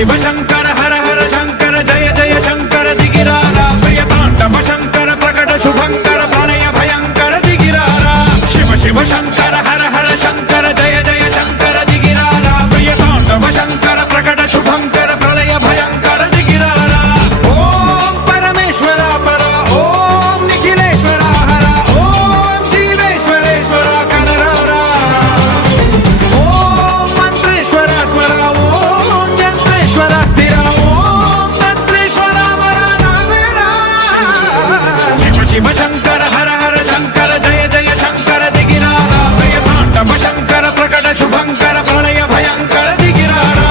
शिव शंकर हर हर शंकर जय जय शंकर दिगिरारा प्रिय तांडव शंकर प्रकट शुभंकर प्रणय भयंकर दिगिरारा शिव शिव शंकर हर हर शंकर जय जय शंकर दिगिरारा प्रिय तांडव शंकर प्रकट शुभंकर प्रलय भयंकर दिगिरारा ओम परमेश्वरा परा ओम निखिलेश्वरा हरा ओम जीवेश्वरेश्वरा कनरारा ओम मंत्रेश्वरा स्वरा ओम यंत्रेश्वरा स्थिरा ओम तंत्रेश्वरा वरा नावेरा शिव शिव शंकर हर हर शंकर जय जय शंकर दिगिरारा प्रिय तांडव शंकर प्रकट शुभंकर प्रलय भयंकर दिगिरारा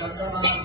Gracias.